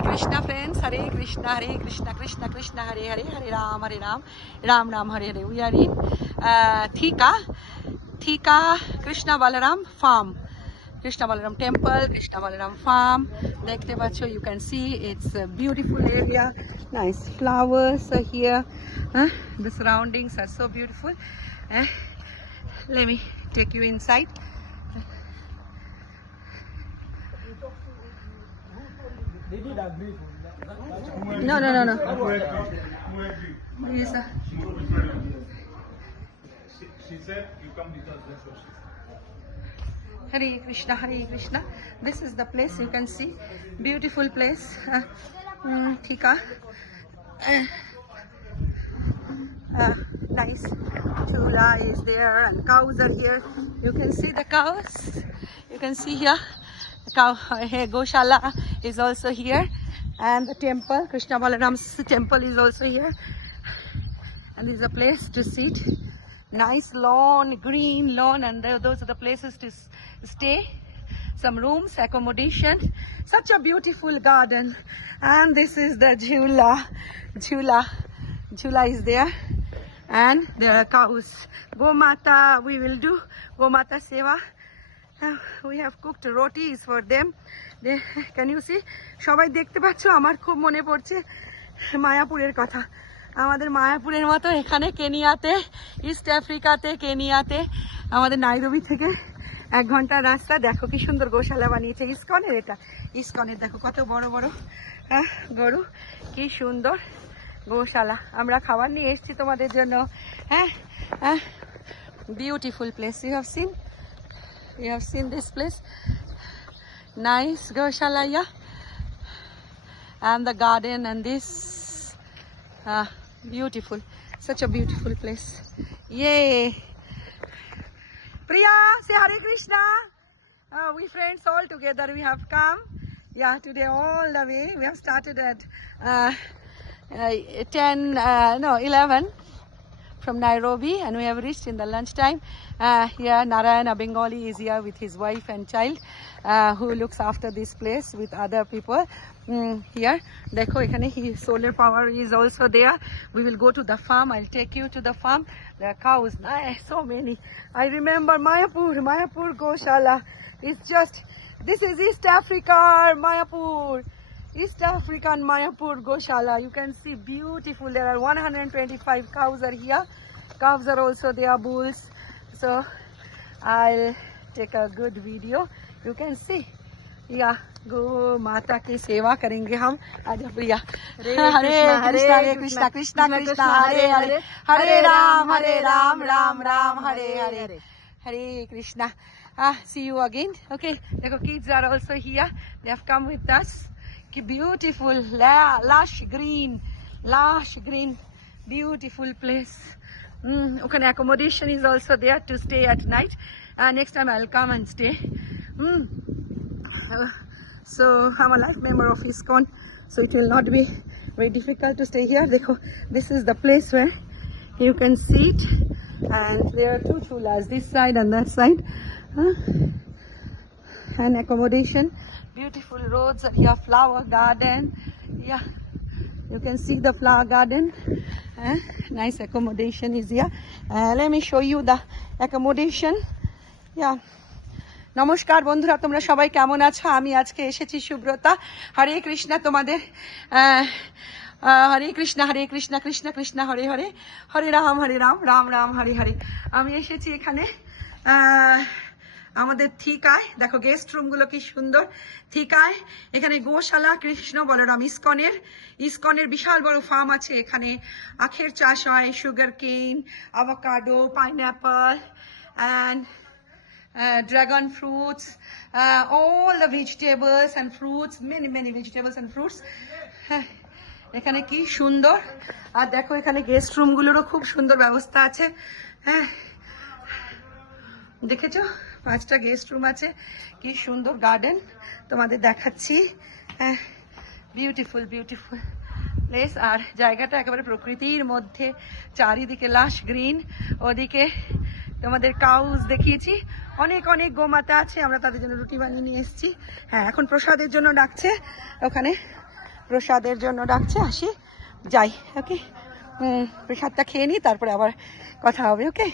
Krishna friends, Hare Krishna, Krishna Krishna, Hare Hare, Hare Ram, Ram Ram, Hare Hare. We are in Thika Krishna Balaram farm, Krishna Balaram temple, Krishna Balaram farm. Dekhte pacho, you can see it's a beautiful area, nice flowers are here. The surroundings are so beautiful. Let me take you inside. No. Yes, sir. She said you come because that's what she said. Hare Krishna. This is the place, you can see. Beautiful place. Thika. Nice. Chula is there and cows are here. You can see the cows. You can see here. Cow Goshala is also here. And the temple, Krishna Balaram's temple is also here. And this is a place to sit. Nice lawn, green lawn, and those are the places to stay. Some rooms, accommodation. Such a beautiful garden. And this is the Jhula. Jhula is there. And there are cows. Gomata, we will do Gomata Seva. We have cooked rotis for them. Can you see? সবাই দেখতে পাচ্ছ আমার খুব মনে পড়ছে মায়াপুরের কথা আমাদের মায়াপুরের মতো এখানে কেনিয়াতে ইস্ট আফ্রিকাতে কেনিয়াতে আমাদের নাইরোবি থেকে 1 ঘন্টার রাস্তা দেখো কি সুন্দর গোশালা বানিয়েছে ইসকনের এটা ইসকনের দেখো কত বড় বড় গরু কি সুন্দর গোশালা আমরা খাবার নিয়ে এসেছি তোমাদের জন্য beautiful place you have seen this place. Nice Goshala, yeah. And the garden and this beautiful, such a beautiful place. Yay. Priya, say Hare Krishna. We friends all together, we have come. Yeah, today all the way. We have started at 11 from Nairobi, and we have reached in the lunchtime. Here Narayana Bengali is here with his wife and child, who looks after this place with other people. Here, dekho ekhane solar power is also there. We will go to the farm. I'll take you to the farm. There are cows, so many. I remember Mayapur Goshala. It's just, this is East Africa, Mayapur. East African Mayapur Goshala. You can see beautiful. There are 125 cows are here. Calves are also there, bulls. So I'll take a good video. You can see. Yeah, go Mata ki seva karenge hum. Aja Priya. Hare Krishna, Krishna Krishna, Hare Hare, Hare Ram, Ram Ram, Hare Hare. Hare Krishna. See you again. Okay, the kids are also here. They have come with us. Beautiful, lush green, beautiful place. Okay, accommodation is also there to stay at night. Next time I'll come and stay. So I'm a life member of ISKCON, so it will not be very difficult to stay here. This is the place where you can sit, and there are 2 chulas, this side and that side. And accommodation. Beautiful roads here, flower garden. Yeah, you can see the flower garden. Nice accommodation is here. Let me show you the accommodation. Yeah. নমস্কার বন্ধুরা, তোমরা সবাই কেমন আছো? আমি আজকে এসেছি সুব্রতা। হরে কৃষ্ণ তোমাদের হরে কৃষ্ণ কৃষ্ণ কৃষ্ণ হরে হরে, হরে রাম রাম রাম হরে হরে। আমি এসেছি এখানে আমাদের থিকায়, দেখো গেস্ট রুম গুলো কি সুন্দর। থিকায় এখানে গোশালা কৃষ্ণ বলরাম ইসকনের বিশাল বড় ফার্ম আছে। এখানে আখের চাষ হয়, সুগার কেন, avocado, pineapple and dragon fruits, all the vegetables and fruits, many vegetables and fruits. এখানে কি সুন্দর। আর দেখো এখানে গেস্ট রুম গুলোরও খুব সুন্দর ব্যবস্থা আছে। দেখেছো 5টা গেস্ট রুম আছে, কি সুন্দর গার্ডেন তোমাদের দেখাচ্ছি। Beautiful place. আর জায়গাটা একেবারে প্রকৃতির মধ্যে, চারিদিকে লাশ গ্রিন। ওদিকে তোমাদের কাউস দেখিয়েছি, অনেক গোমাতা আছে, আমরা তাদের জন্য রুটি বানিয়ে নিয়ে এসেছি। হ্যাঁ, এখন প্রসাদের জন্য ডাকছে ওখানে প্রসাদের জন্য ডাকছে, আসি যাই। ওকে, প্রসাদটা খেয়ে নিই, তারপরে আবার কথা হবে। ওকে।